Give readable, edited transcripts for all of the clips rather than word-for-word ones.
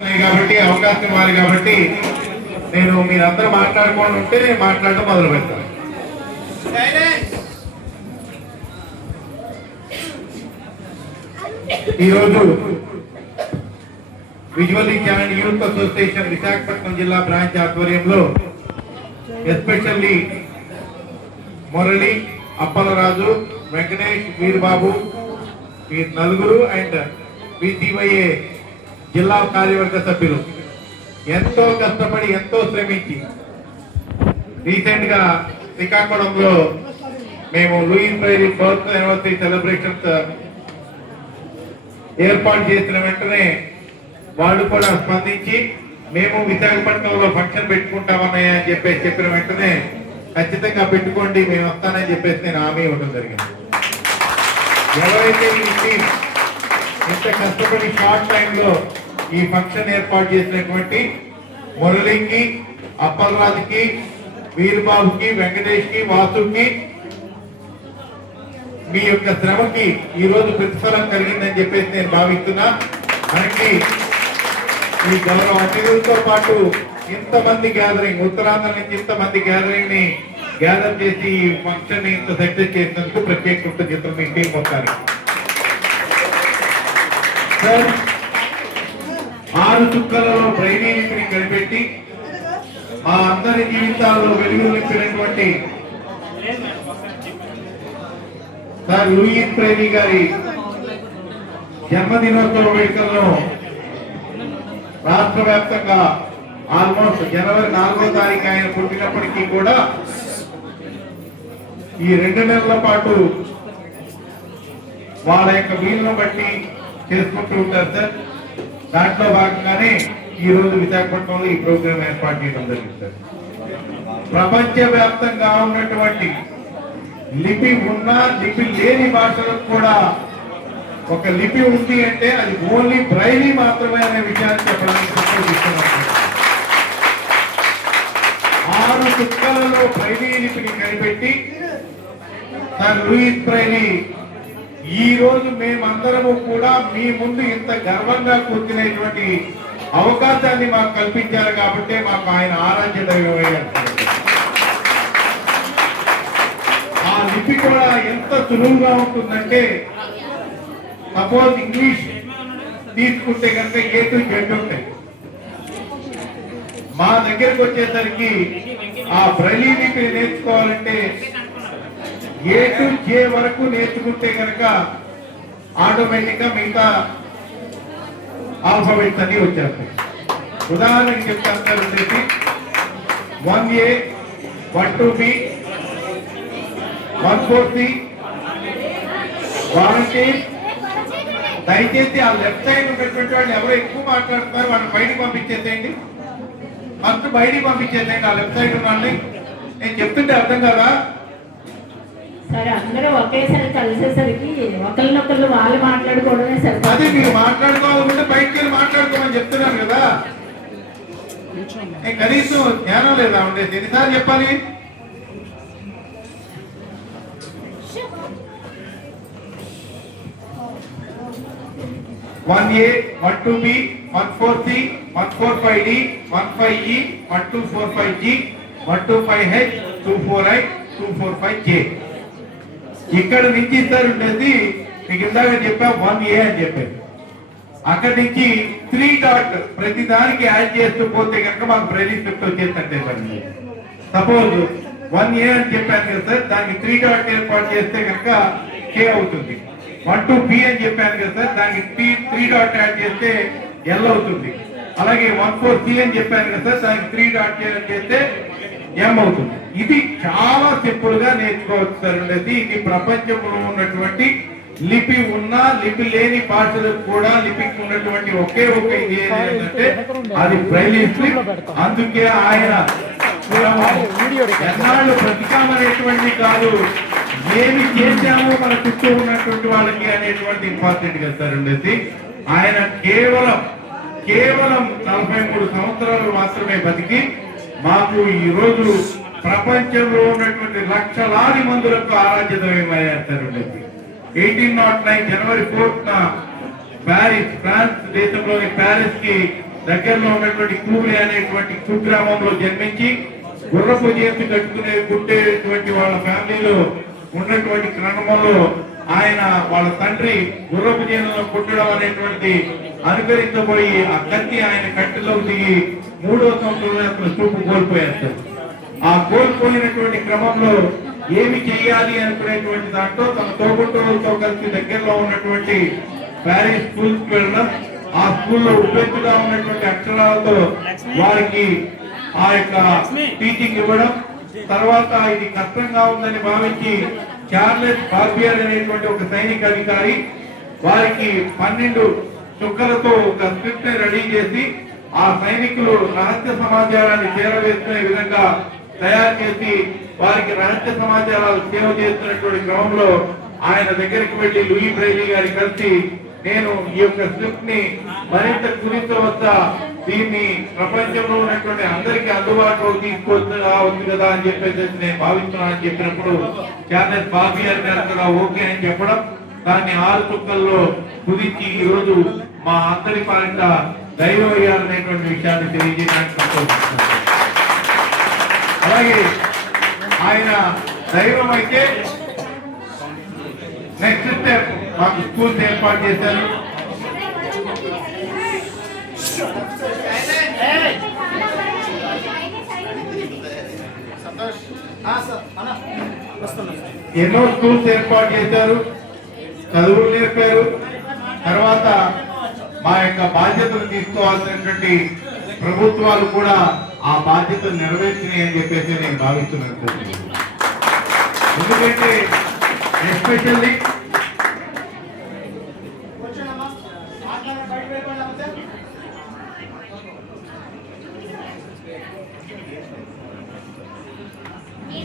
కాబట్టి అవకాశం ఇవ్వాలి కాబట్టి నేను మీరందరూ మాట్లాడుకోండి ఉంటే నేను మాట్లాడటం మొదలు పెడతాను. ఈరోజు visually channel youth association Visakhapatnam జిల్లా బ్రాంచ్ ఆధ్వర్యంలో ఎస్పెషల్లీ మురళి, అప్పలరాజు, వెంకటేష్, వీరబాబు ఈ నలుగురు అండ్ బీసీవైఏ జిల్లా కార్యవర్గ సభ్యులు ఎంతో కష్టపడి ఎంతో శ్రమించి రీసెంట్ గా శ్రీకాకుళంలో మేము Louis Braille birth anniversary celebrations ఏర్పాటు చేసిన వెంటనే వాళ్ళు కూడా స్పందించి మేము విశాఖపట్నంలో ఫంక్షన్ పెట్టుకుంటామన్నయ్య అని చెప్పిన వెంటనే ఖచ్చితంగా పెట్టుకోండి మేము వస్తానని చెప్పేసి నేను హామీ ఇవ్వడం జరిగింది. ఎవరైతే ఈ టీం ఇంత కష్టపడి షార్ట్ టైంలో ఈ ఫంక్షన్ ఏర్పాటు చేసినటువంటి మురళికి, అప్పలరాజుకి, వీరబాబుకి, వెంకటేష్కి, వాసుకి మీ యొక్క శ్రమకి ఈ రోజు ప్రతిఫలం కలిగిందని చెప్పేసి నేను భావిస్తున్నా. మనకి ఈ గౌరవ అతిథులతో పాటు ఇంతమంది గ్యాదరింగ్, ఉత్తరాంధ్ర నుంచి ఇంతమంది గ్యాదరింగ్ ని గ్యాదర్ చేసి ఈ ఫంక్షన్ ని ఇంత సక్సెస్ చేసినందుకు ప్రత్యేక కృతజ్ఞతలు మీ టీం మొత్తానికి. సార్, 6 చుక్కలలో బ్రైనీని కనిపెట్టి మా అందరి జీవితాల్లో వెలుగు నింపినటువంటి సార్ లూయిస్ ప్రైరీ గారి జన్మదినోత్సవ వేడుకలను రాష్ట్ర వ్యాప్తంగా ఆల్మోస్ట్ జనవరి 4వ తారీఖు ఆయన పుట్టినప్పటికీ కూడా ఈ 2 నెలల పాటు వాళ్ళ యొక్క వీలును బట్టి చేసుకుంటూ ఉంటారు సార్. దాంట్లో భాగంగానే ఈ రోజు విశాఖపట్నంలో ఈ ప్రోగ్రాం ఏర్పాటు చేయడం జరిగింది సార్. ప్రపంచ వ్యాప్తంగా ఉన్నటువంటి లిపి ఉన్న, లిపి లేని భాషలకు కూడా ఒక లిపి ఉంది అంటే అది ఓన్లీ బ్రైలీ మాత్రమే అనే విషయాన్ని చెప్పడానికి సంతోషిస్తున్నాను. 6 చుక్కలలో బ్రైలీ లిపిని కనిపెట్టి సార్ లూయిస్ ప్రైరీ ఈ రోజు మేమందరము కూడా మీ ముందు ఇంత గర్వంగా కూర్చునేటువంటి అవకాశాన్ని మాకు కల్పించారు కాబట్టి మాకు ఆయన ఆరాధ్య దైవం అయ్యారు. ఆ లిపి కూడా ఎంత సులువుగా ఉంటుందంటే సపోజ్ ఇంగ్లీష్ తీసుకుంటే కనుక A to Z ఉంటాయి. మా దగ్గరకు వచ్చేసరికి ఆ బ్రైలీ లిపిని నేర్చుకోవాలంటే A to J వరకు నేర్చుకుంటే కనుక ఆటోమేటిక్ గా మిగతా ఆల్ఫాబెట్స్ అన్ని వచ్చేస్తాయి. ఉదాహరణకి చెప్తాను వచ్చేసి 1A, 1B, 1C వాలంటీర్. దయచేసి ఆ లెఫ్ట్ సైడ్ ఉన్నటువంటి వాళ్ళు ఎవరో ఎక్కువ మాట్లాడుతున్నారు వాళ్ళని బయటకు పంపించేసేయండి. ఫస్ట్ బయటికి పంపించేసేయండి ఆ లెఫ్ట్ సైడ్ వాళ్ళని. నేను చెప్తుంటే అర్థం కదా సరే, అందరూ ఒకేసారి కలిసేసరికి ఒకరినొకరు వాళ్ళు మాట్లాడుకోవడమే సరే. అది మీరు మాట్లాడుకోవాలంటే బయటకి వెళ్ళి మాట్లాడుకోమని చెప్తున్నాను కదా. కనీసం జ్ఞానం లేదా ఉండేది ఎన్నిసార్లు చెప్పాలి? One A, 1B, 1C, 145D, 15E, 1245G, 125H, 248, 245J. ఇక్కడ నుంచి సార్ ఉండేది మీకు ఇందాక చెప్పా 1A అని చెప్పారు. అక్కడి నుంచి 3 డాట్ ప్రతి దానికి యాడ్ చేస్తూ పోతే కనుక మాకు బ్రైలీ స్క్రిప్ట్ వచ్చేసంటే సపోజ్ 1A అని చెప్పాను కదా సార్, దానికి 3 డాట్ ఏర్పాటు చేస్తే కనుక K అవుతుంది. 12B అని చెప్పాను కదా సార్, దానికి 3 డాట్ యాడ్ చేస్తే L అవుతుంది. అలాగే 14C అని చెప్పాను కదా సార్, దానికి 3 డాట్ చేస్తే M అవుతుంది. ఇది చాలా సింపుల్ గా నేర్చుకోవచ్చు సార్. ఉండేది ఇది ప్రపంచంలో ఉన్నటువంటి లిపి ఉన్న, లిపి లేని భాషలకు కూడా లిపికి ఉన్నటువంటి ఒకే ఒక ఇది ఏంటంటే అది బ్రైలీ స్క్రిప్ట్. అందుకే ఆయన ఎన్నాళ్ళు ప్రతికామనేటువంటి కాదు, ఏమి చేశామో మన చుట్టూ ఉన్నటువంటి వాళ్ళకి అనేటువంటి ఇంపార్టెంట్ కదా సార్. ఉండేది ఆయన కేవలం 43 సంవత్సరాలు మాత్రమే బతికి మాకు ఈ రోజు ప్రపంచంలో ఉన్నటువంటి లక్షలాది మందులకు ఆరాధ్య దైవమయ్యారు. 1809 జనవరి 4న ప్యారిస్, ఫ్రాన్స్ దేశంలోని ప్యారిస్ కి దగ్గరలో ఉన్నటువంటి కూలి అనేటువంటి కుగ్రామంలో జన్మించి గుర్రపు చేతి కుట్టేటువంటి వాళ్ళ ఫ్యామిలీలో ఉన్నటువంటి క్రమంలో ఆయన వాళ్ళ తండ్రి గుర్రపు జీనంలో కుట్టడం అనేటువంటి అనుకరించబోయి ఆ కత్తి ఆయన కట్టెలో దిగి 3వ సంవత్సరంలో అతను చూపు కోల్పోయారు. ఆ కోల్పోయినటువంటి క్రమంలో ఏమి చేయాలి అనుకునేటువంటి దాంట్లో తన తోబుట్టువులతో కలిసి దగ్గరలో ఉన్నటువంటి ప్యారిస్ స్కూల్ కి వెళ్ళడం, ఆ స్కూల్లో ఉపేతుగా ఉన్నటువంటి అక్షరాలతో వారికి ఆ యొక్క టీచింగ్ ఇవ్వడం, తర్వాత ఇది కష్టంగా ఉందని భావించి చార్లెస్ బార్బియర్ అనేటువంటి ఒక సైనిక అధికారి వారికి 12 చుక్కలతో ఒక స్క్రిప్ట్ రెడీ చేసి ఆ సైనికులు రహస్య సమాచారాన్ని చేరవేసుకునే విధంగా తయారు చేసి వారికి రహస్య సమాచారాలు సేవ చేస్తున్నటువంటి క్రమంలో ఆయన దగ్గరికి వెళ్లి లూయి బ్రైలీ గారి కలిసి నేను ఈ యొక్క స్క్రిప్ట్ ని మరింత కుదించవచ్చా, దీన్ని ప్రపంచంలో ఉన్నటువంటి అందరికీ అందుబాటులో తీసుకొచ్చు కదా అని చెప్పేసి నేను భావిస్తున్నానని చెప్పినప్పుడు చార్లెస్ బార్బియర్ గారు కూడా ఓకే అని చెప్పడం, దాన్ని 6 చుక్కల్లో కుదించి ఈ రోజు మా అందరి పాలిట దైవం అయ్యారనేటువంటి విషయాన్ని తెలియజేయడానికి సంతోషిస్తున్నాను. అలాగే ఆయన దైవం అయితే నెక్స్ట్ స్టెప్ మాకు స్కూల్స్ ఏర్పాటు చేశారు. ఎన్నో స్కూల్స్ ఏర్పాటు చేశారు, చదువులు నేర్పారు. తర్వాత మా యొక్క బాధ్యతలు తీసుకోవాల్సినటువంటి ప్రభుత్వాలు కూడా ఆ బాధ్యతలు నెరవేర్చినాయి అని చెప్పేసి నేను భావిస్తున్నాను. ఎందుకంటే ఎస్పెషల్లీ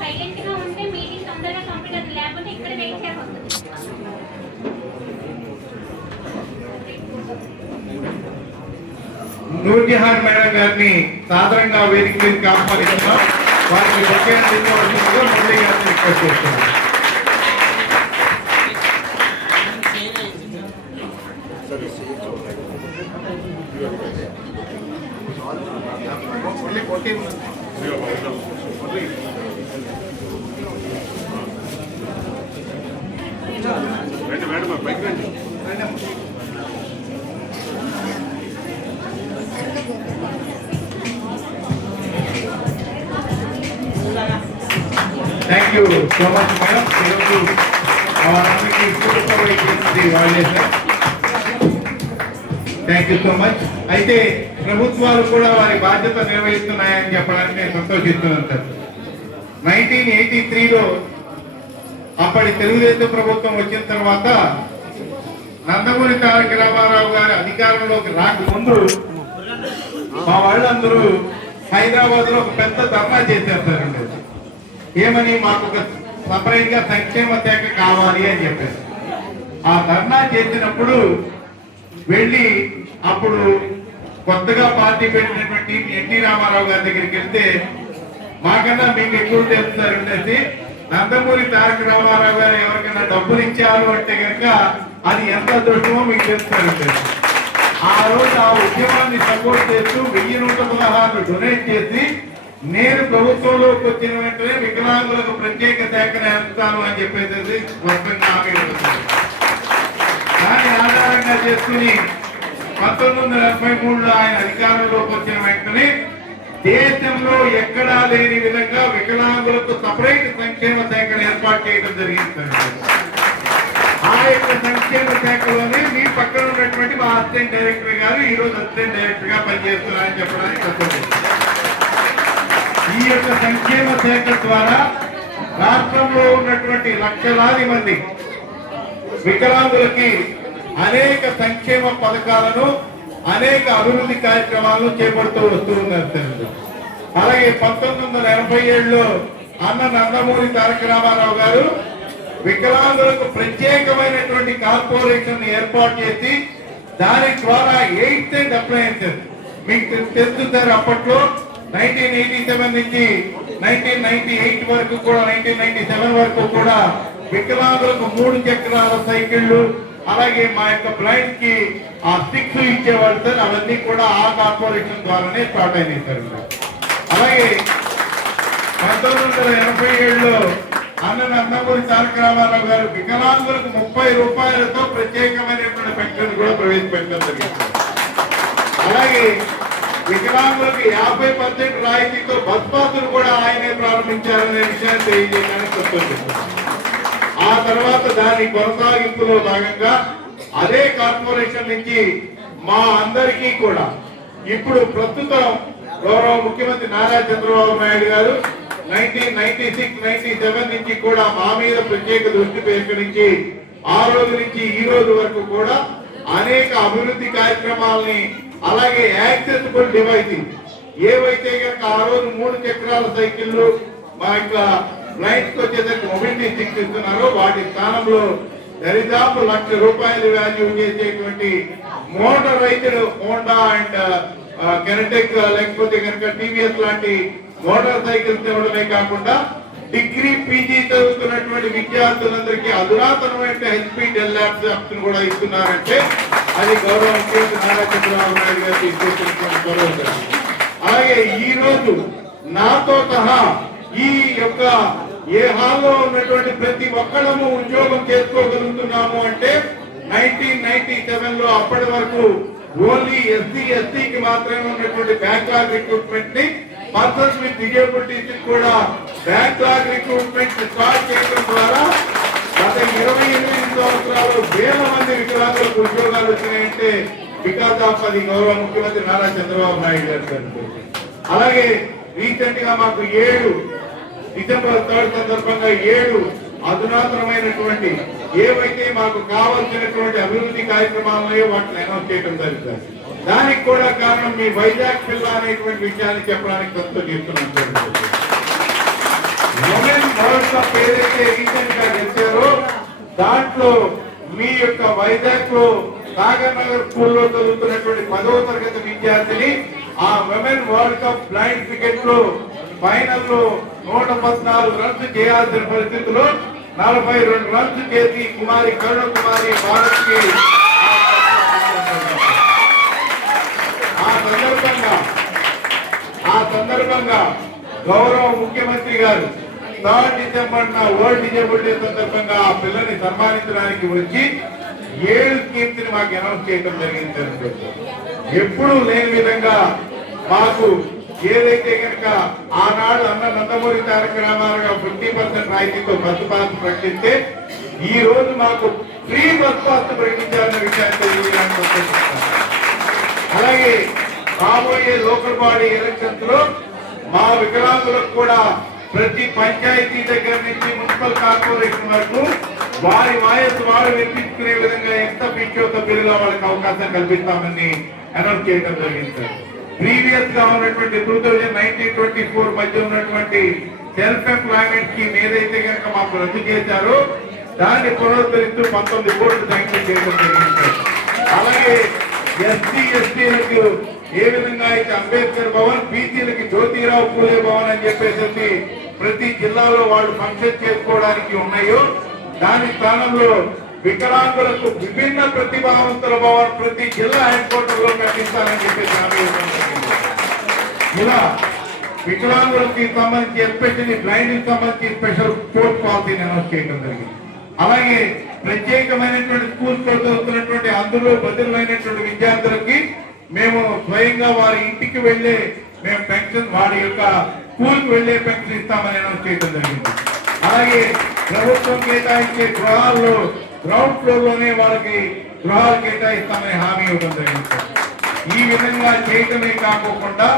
సైలెంట్ గా ఉంటే మీటింగ్ తొందరగా కంప్లీట్ అవుతుంది, లేకపోతే ఇక్కడ వెయిట్ చేయాలి. నూర్జహాన్ మేడం గారిని సాధారణంగా వేదిక మీదకి ఆహ్వానిస్తున్నాం. వారికి ముఖ్యంగా మురళి గారిని రిక్వెస్ట్ చేస్తున్నాం. Thank you so much, madam. Thank you so much. అయితే ప్రభుత్వాలు కూడా వారి బాధ్యత నిర్వహిస్తున్నాయని చెప్పడానికి నేను సంతోషిస్తున్నాను సార్. 1983లో అప్పటి తెలుగుదేశం ప్రభుత్వం వచ్చిన తర్వాత నందమూరి తారక రామారావు గారి అధికారంలోకి రాకముందు మా వాళ్ళందరూ హైదరాబాద్ లో ఒక పెద్ద ధర్నా చేశారు సార్. అంటే ఏమని, మాకు ఒక సపరేట్ గా సంక్షేమ శాఖ కావాలి అని చెప్పారు. ఆ ధర్నా చేసినప్పుడు వెళ్ళి అప్పుడు కొత్తగా పార్టీ పెట్టినటువంటి ఎన్టీ రామారావు గారి దగ్గరికి వెళ్తే మాకన్నా మీకు ఎక్కువ తెలుస్తారంటే నందమూరి తారక రామారావు గారు ఎవరికైనా డబ్బులు ఇచ్చారు అంటే కనుక అది ఎంత అదృష్టమో మీకు తెలుస్తారంటే ఆ రోజు ఆ ఉద్యమాన్ని సపోర్ట్ చేస్తూ 1116 డొనేట్ చేసి నేను ప్రభుత్వంలోకి వచ్చిన వెంటనే వికలాంగులకు ప్రత్యేక శాఖను ఏర్పుతాను అని చెప్పేసి స్పష్టంగా హామీ ఇస్తుంది. దాన్ని ఆధారంగా చేసుకుని 1973లో ఆయన అధికారంలోకి వచ్చిన వెంటనే దేశంలో ఎక్కడా లేని విధంగా వికలాంగులకు సపరేట్ సంక్షేమ శాఖను ఏర్పాటు చేయడం జరిగింది. ఆ యొక్క సంక్షేమ శాఖలోనే మీ పక్కన ఉన్నటువంటి మా అసిస్టెంట్ డైరెక్టర్ గారు ఈ రోజు అసిస్టెంట్ డైరెక్టర్ గా పనిచేస్తున్నారని చెప్పడానికి సంతోషిస్తున్నాను. ఈ యొక్క సంక్షేమ శాఖ ద్వారా రాష్ట్రంలో ఉన్నటువంటి లక్షలాది మంది వికలాంగులకి అనేక సంక్షేమ పథకాలను అనేక అభివృద్ధి కార్యక్రమాలను చేపడుతూ వస్తూ ఉన్నారు. అలాగే 1987లో అన్న నందమూరి తారక రామారావు గారు వికలాంగులకు ప్రత్యేకమైనటువంటి కార్పొరేషన్ ఏర్పాటు చేసి దాని ద్వారా ఎయిడ్స్ అండ్ అప్లయన్సెస్ మీకు తెలుసు సార్. అప్పట్లో 1987 నుంచి 1998 వరకు కూడా 1997 వరకు కూడా వికలాంగులకు 3 చక్రాల సైకిళ్లు, అలాగే మా యొక్క బ్లైండ్ కి ఆ స్టిక్స్ ఇచ్చేవాళ్ళు సార్. అవన్నీ కూడా ఆ కార్పొరేషన్ ద్వారానే స్టార్ట్ అయినాయి సార్. అలాగే 1987లో అన్న నందమూరి తారక రామారావు గారు వికలాంగులకు 30 రూపాయలతో ప్రత్యేకమైనటువంటి పెన్షన్ కూడా ప్రవేశపెట్టడం జరిగింది. అలాగే వికలాంగులకు 50% రాయితీతో బస్ పాసులు కూడా ఆయనే ప్రారంభించారనే విషయాన్ని తెలియజేయడానికి సంతోషిస్తున్నాను. ఆ తర్వాత దాని కొనసాగింపులో భాగంగా అదే కార్పొరేషన్ నుంచి మా అందరికీ కూడా ఇప్పుడు ప్రస్తుతం గౌరవ ముఖ్యమంత్రి నారా చంద్రబాబు నాయుడు గారు 1996-97 నుంచి కూడా మా మీద ప్రత్యేక దృష్టి పేర్కొనించి ఆ రోజు నుంచి ఈ రోజు వరకు కూడా అనేక అభివృద్ధి కార్యక్రమాలని, అలాగే యాక్సెసిబుల్ డివైసెస్ ఏవైతే కనుక ఆ రోజు 3 చక్రాల సైకిళ్ళు మా యొక్క బ్లైండ్స్ కి వచ్చేసరికి మొబిలిటీ స్టిక్స్ ఇస్తున్నారో వాటి స్థానంలో దరిదాపు ₹1,00,000 వాల్యూ చేసేటువంటి మోటారైజ్డ్ హోండా అండ్ కెనటెక్ లేకపోతే కనుక టీవీఎస్ లాంటి మోటార్ సైకిల్స్ ఇవ్వడమే కాకుండా డిగ్రీ పీజీ చదువుతున్నటువంటి విద్యార్థులందరికీ అధునాతనమైన హెచ్పి డెల్ ల్యాప్టాప్స్ కూడా ఇస్తున్నారంటే అది గౌరవ ముఖ్యమంత్రి నారా చంద్రబాబు నాయుడు గారు తీసుకొచ్చినటువంటి గౌరవం. అలాగే ఈ రోజు నాతో సహా ఈ యొక్క ఏ హాల్లో ఉన్నటువంటి ప్రతి ఒక్కళ్ళము ఉద్యోగం చేసుకోగలుగుతున్నాము అంటే 1997లో అప్పటి వరకు ఓన్లీ ఎస్సీకి మాత్రమే ఉన్నటువంటి బ్యాక్లాగ్ రిక్రూట్మెంట్ ని పర్సన్స్ విత్ డిజేబిలిటీస్ కూడా బ్యాక్లాగ్ రిక్రూట్మెంట్ స్టార్ట్ చేయడం ద్వారా గత 28 సంవత్సరాలు వేల మంది వికలాంగులకు ఉద్యోగాలు వచ్చినాయంటే బికాస్ ఆఫ్ అది గౌరవ ముఖ్యమంత్రి నారా చంద్రబాబు నాయుడు గారు. అలాగే రీసెంట్ గా మాకు 7 డిసెంబర్ 3 సందర్భంగా 7 అధునాతనమైనటువంటి ఏవైతే మాకు కావాల్సినటువంటి అభివృద్ధి కార్యక్రమాలు వాటిని అనౌన్స్ చేయడం జరుగుతుంది. దానికి కూడా కారణం మీ వైజాగ్ పిల్ల అనేటువంటి విషయాన్ని చెప్పడానికి సంతోషిస్తున్నాను. ఉమెన్ వరల్డ్ కప్ ఏదైతే రీసెంట్ గా గెలిచారో దాంట్లో మీ యొక్క వైజాగ్ లో సాగర్ నగర్ స్కూల్లో చదువుతున్నటువంటి 10వ తరగతి విద్యార్థిని ఆ women world cup blind cricket లో ఫైనల్ లో 114 రన్స్ చేయాల్సిన పరిస్థితిలో 42 రన్స్ చేసి కుమారి కరుణ కుమారి భారత్ కి ఆ సందర్భంగా గౌరవ ముఖ్యమంత్రి గారు 3 డిసెంబర్ వరల్డ్ డిజేబులిటీ సందర్భంగా ఆ పిల్లని సన్మానించడానికి వచ్చి 7 స్కీమ్స్ ని మాకు అనౌన్స్ చేయడం జరిగింది. ఎప్పుడూ లేని విధంగా మాకు ఏదైతే కనుక ఆనాడు అన్న నందమూరి తారక రామారావు 50% రాయితీతో బస్సు పాస్ ప్రకటిస్తే ఈ రోజు మాకు ఫ్రీ బస్ పాస్ ప్రకటించాలన్న విషయాన్ని తెలియజేయడానికి. అలాగే రాబోయే లోకల్ బాడీ ఎలక్షన్స్ లో మా వికలాంగులకు కూడా ప్రతి పంచాయతీ దగ్గర నుంచి మున్సిపల్ కార్పొరేషన్ వరకు వారి వాయస్ వారు వినిపించుకునే విధంగా ఎంత పిచ్చో సభ్యులుగా వాళ్ళకి అవకాశం కల్పిస్తామని అనౌన్స్ చేయడం జరిగింది. ప్రీవియస్ గా ఉన్నటువంటి 2019-24 మధ్య ఉన్నటువంటి సెల్ఫ్ ఎంప్లాయ్మెంట్ స్కీమ్ ఏదైతే కనుక మాకు రద్దు చేశారో దాన్ని పునరుద్ధరిస్తూ 19 కోట్లు శాంక్షన్ చేయడం జరిగింది. అలాగే ఎస్సీలకు ఏ విధంగా అయితే అంబేద్కర్ భవన్, బీసీలకి జ్యోతిరావు పూలే భవన్ అని చెప్పేసి ప్రతి జిల్లాలో వాళ్ళు ఫంక్షన్ చేసుకోవడానికి ఉన్నాయో దాని స్థానంలో వికలాంగులకు విభిన్న ప్రతిభావంతుల భవన్ ప్రతి జిల్లా హెడ్ క్వార్టర్ లో కట్టిస్తానని చెప్పేసి హామీ ఇవ్వడం జరిగింది. ఇలా వికలాంగులకి సంబంధించి ఎస్పెషల్లీ బ్లైండ్ కి సంబంధించి స్పెషల్ స్పోర్ట్స్ పాలసీని అనౌన్స్ చేయడం జరిగింది. అలాగే ప్రత్యేకమైనటువంటి స్కూల్స్ లో చదువుతున్నటువంటి అందులో బదిలైనటువంటి విద్యార్థులకి మేము స్వయంగా వారి ఇంటికి వెళ్లే మేము పెన్షన్ వారి యొక్క స్కూల్ కి వెళ్లే పెన్షన్ ఇస్తామని అనౌన్స్ చేయడం జరిగింది. అలాగే ప్రభుత్వం కేటాయించే గృహాల్లో గ్రౌండ్ ఫ్లోర్ లోనే వాళ్ళకి గృహాలు కేటాయిస్తామని హామీ ఇవ్వడం జరిగింది. ఈ విధంగా చేయటమే కాకుండా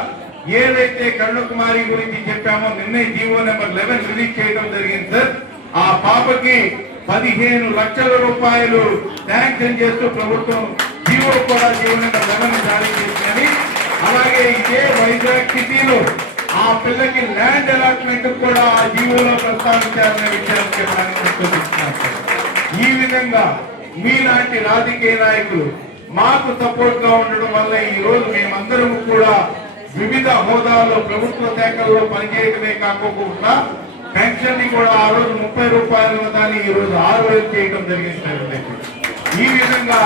ఏదైతే కరుణకుమారి గురించి చెప్పామో నిన్నే జీవో నెంబర్ 11 రిలీజ్ చేయడం జరిగింది సార్. ఆ పాపకి 15 లక్షల రూపాయలు శాంక్షన్ చేస్తూ ప్రభుత్వం జీవో కూడా జీవో నెంబర్ 11 జారీ చేసిందని, అలాగే ఇదే వైజాగ్ సిటీలో ఆ పిల్లకి ల్యాండ్ అలాట్మెంట్ కూడా ఆ జీవోలో ప్రస్తావించారనే విషయాన్ని చెప్పడానికి. ఈ విధంగా మీలాంటి రాజకీయ నాయకులు మాకు సపోర్ట్ గా ఉండడం వల్ల ఈ రోజు మేమందరం కూడా వివిధ హోదాల్లో ప్రభుత్వ శాఖల్లో పనిచేయడమే కాకుండా పెన్షన్ ని కూడా ఆ రోజు 30 రూపాయలు దాన్ని ఈ రోజు 6,000 చేయడం జరిగింది. ఈ విధంగా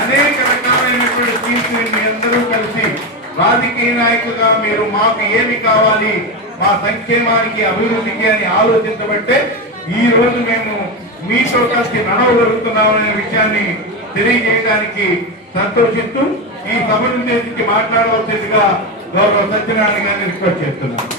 అనేక రకాలైనటువంటి స్కీమ్స్ మీ అందరూ కలిసి రాజకీయ నాయకులుగా మీరు మాకు ఏమి కావాలి మా సంక్షేమానికి అభివృద్ధికి అని ఆలోచించబట్టే ఈ రోజు మేము మీతో కలిసి నడవగలుగుతున్నామనే విషయాన్ని తెలియజేయడానికి సంతోషిస్తూ ఈ సభను ఉద్దేశించి మాట్లాడవలసిందిగా గౌరవ సత్యనారాయణ గారిని రిక్వెస్ట్ చేస్తున్నాను.